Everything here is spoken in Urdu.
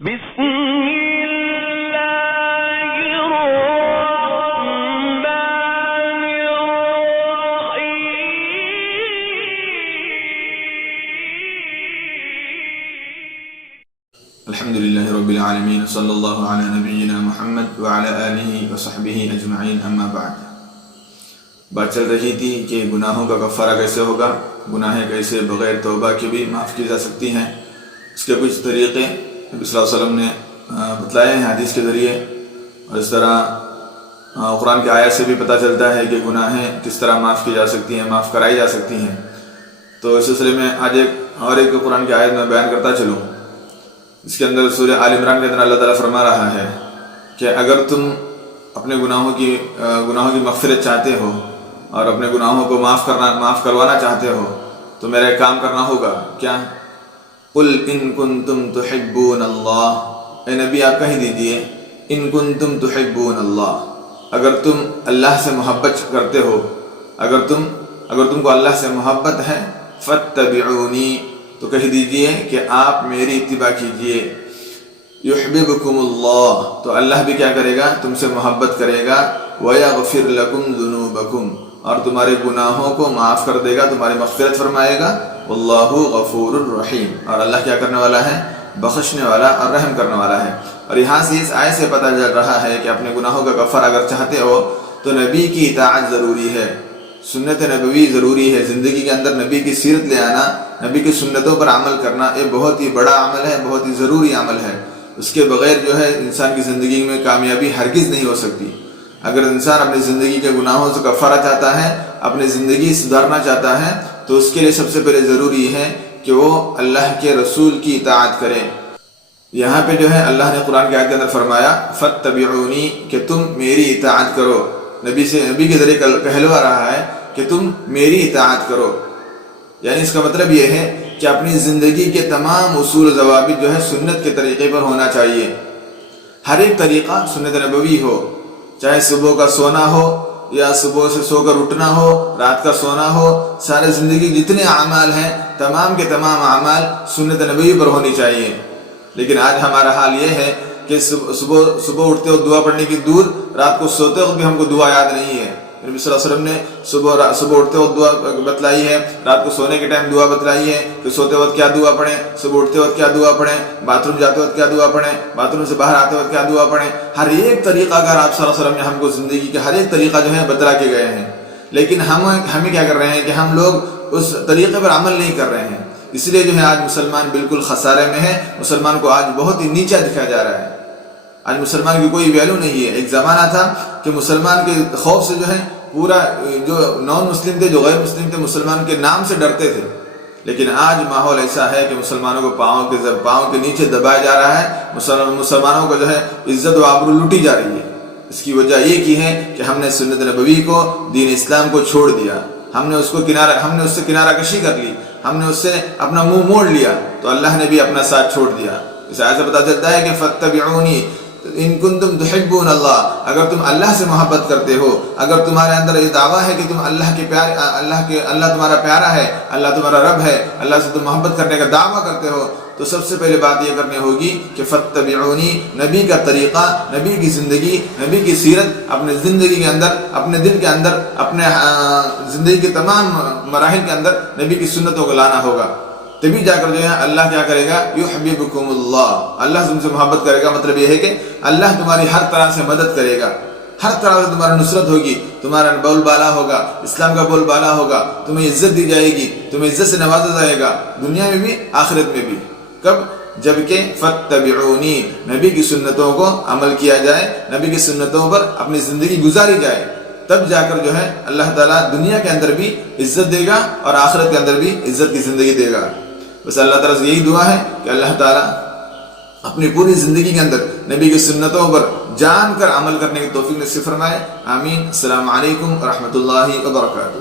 بسم اللہ الرحمن الرحیم الحمدللہ رب العالمین صلی اللہ علی نبینا محمد وعلی آلہ وصحبہ اجمعین اما بعد۔ بات چل رہی تھی کہ گناہوں کا کفارہ کیسے ہوگا، گناہیں کیسے بغیر توبہ کے بھی معاف کی جا سکتی ہیں۔ اس کے کچھ طریقے نبی صلی اللہ علیہ وسلم نے بتلائے ہیں حدیث کے ذریعے، اور اس طرح قرآن کی آیت سے بھی پتہ چلتا ہے کہ گناہیں کس طرح معاف کی جا سکتی ہیں، معاف کرائی جا سکتی ہیں۔ تو اس سلسلے میں آج ایک قرآن کی آیت میں بیان کرتا چلوں۔ اس کے اندر سورہ آل عمران کے اندر اللہ تعالیٰ فرما رہا ہے کہ اگر تم اپنے گناہوں کی مغفرت چاہتے ہو اور اپنے گناہوں کو معاف کروانا چاہتے ہو تو میرا ایک کام کرنا ہوگا۔ کیا؟ قل ان کنتم تحبون اللہ، اے نبی آپ کہہ دیجئے ان کنتم تحبون اللہ، اگر تم اللہ سے محبت کرتے ہو، اگر تم کو اللہ سے محبت ہے، فاتبعونی، تو کہہ دیجئے کہ آپ میری اتباع کیجئے، یحببکم اللہ، تو اللہ بھی کیا کرے گا؟ تم سے محبت کرے گا، ویغفر لکم ذنوبکم، اور تمہارے گناہوں کو معاف کر دے گا، تمہاری مغفرت فرمائے گا، واللہ غفور الرحیم، اور اللہ کیا کرنے والا ہے؟ بخشنے والا اور رحم کرنے والا ہے۔ اور یہاں سے اس آیت سے پتہ چل رہا ہے کہ اپنے گناہوں کا کفارہ اگر چاہتے ہو تو نبی کی اطاعت ضروری ہے، سنت نبوی ضروری ہے، زندگی کے اندر نبی کی سیرت لے آنا، نبی کی سنتوں پر عمل کرنا، یہ بہت ہی بڑا عمل ہے، بہت ہی ضروری عمل ہے۔ اس کے بغیر جو ہے انسان کی زندگی میں کامیابی ہرگز نہیں ہو سکتی۔ اگر انسان اپنی زندگی کے گناہوں سے کفارہ چاہتا ہے، اپنی زندگی سدھارنا چاہتا ہے، تو اس کے لیے سب سے پہلے ضروری ہے کہ وہ اللہ کے رسول کی اطاعت کرے۔ یہاں پہ جو ہے اللہ نے قرآن کی آیت کے اندر فرمایا فاتبعونی، کہ تم میری اطاعت کرو، نبی کے ذریعے کہلوا رہا ہے کہ تم میری اطاعت کرو۔ یعنی اس کا مطلب یہ ہے کہ اپنی زندگی کے تمام اصول و ضوابط جو ہے سنت کے طریقے پر ہونا چاہیے۔ ہر ایک طریقہ سنت نبوی ہو، چاہے صبح کا سونا ہو یا صبح سے سو کر اٹھنا ہو، رات کا سونا ہو، سارے زندگی جتنے اعمال ہیں تمام کے تمام اعمال سنت نبوی پر ہونی چاہیے۔ لیکن آج ہمارا حال یہ ہے کہ صبح اٹھتے وقت دعا پڑھنے کی دور، رات کو سوتے وقت بھی ہم کو دعا یاد نہیں ہے۔ نبی صلی اللہ علیہ وسلم نے صبح اٹھتے وقت دعا بتلائی ہے، رات کو سونے کے ٹائم دعا بتلائی ہے کہ سوتے وقت کیا دعا پڑھیں، صبح اٹھتے وقت کیا دعا پڑھیں، باتھ روم جاتے وقت کیا دعا پڑھیں، باتھ روم سے باہر آتے وقت کیا دعا پڑھیں۔ ہر ایک طریقہ اگر آپ صلی اللہ علیہ وسلم نے ہم کو زندگی کے ہر ایک طریقہ جو ہے بتلا کے گئے ہیں، لیکن ہمیں کیا کر رہے ہیں کہ ہم لوگ اس طریقے پر عمل نہیں کر رہے ہیں۔ اس لیے جو ہے آج مسلمان بالکل خسارے میں ہے، مسلمان کو آج بہت ہی نیچا دکھایا جا رہا ہے، آج مسلمان کی کوئی ویلو نہیں ہے۔ ایک زمانہ تھا کہ مسلمان کے خوف سے جو ہے پورا جو نان مسلم تھے، جو غیر مسلم تھے، مسلمان کے نام سے ڈرتے تھے، لیکن آج ماحول ایسا ہے کہ مسلمانوں کو پاؤں کے نیچے دبایا جا رہا ہے، مسلمانوں کو جو ہے عزت و آبرو لوٹی جا رہی ہے۔ اس کی وجہ یہ کی ہے کہ ہم نے سنت نبوی کو، دین اسلام کو چھوڑ دیا، ہم نے اس سے کنارہ کشی کر لی، ہم نے اس سے اپنا منہ موڑ لیا، تو اللہ نے بھی اپنا ساتھ چھوڑ دیا۔ اس آیت سے پتہ چلتا ہے کہ فاتبعونی ان کنتم تحبون اللہ، اگر تم اللہ سے محبت کرتے ہو، اگر تمہارے اندر یہ دعویٰ ہے کہ تم اللہ تمہارا پیارا ہے، اللہ تمہارا رب ہے، اللہ سے تم محبت کرنے کا دعویٰ کرتے ہو، تو سب سے پہلے بات یہ کرنی ہوگی کہ فاتبعونی، نبی کا طریقہ، نبی کی زندگی، نبی کی سیرت اپنے زندگی کے اندر، اپنے دل کے اندر، اپنے زندگی کے تمام مراحل کے اندر نبی کی سنتوں کو لانا ہوگا۔ تبھی جا کر جو ہے اللہ کیا کرے گا؟ یحببکم اللہ، اللہ تم سے محبت کرے گا۔ مطلب یہ ہے کہ اللہ تمہاری ہر طرح سے مدد کرے گا، ہر طرح سے تمہاری نصرت ہوگی، تمہارا بول بالا ہوگا، اسلام کا بول بالا ہوگا، تمہیں عزت دی جائے گی، تمہیں عزت سے نوازا جائے گا، دنیا میں بھی آخرت میں بھی۔ کب؟ جبکہ فاتبعونی، نبی کی سنتوں کو عمل کیا جائے، نبی کی سنتوں پر اپنی زندگی گزاری جائے، تب جا کر جو ہے اللہ تعالیٰ دنیا کے اندر بھی عزت دے گا اور آخرت کے اندر بھی عزت کی زندگی دے گا۔ بس اللہ تعالیٰ سے یہی دعا ہے کہ اللہ تعالیٰ اپنی پوری زندگی کے اندر نبی کی سنتوں پر جان کر عمل کرنے کی توفیق نصیب فرمائے۔ آمین۔ السلام علیکم ورحمۃ اللہ وبرکاتہ۔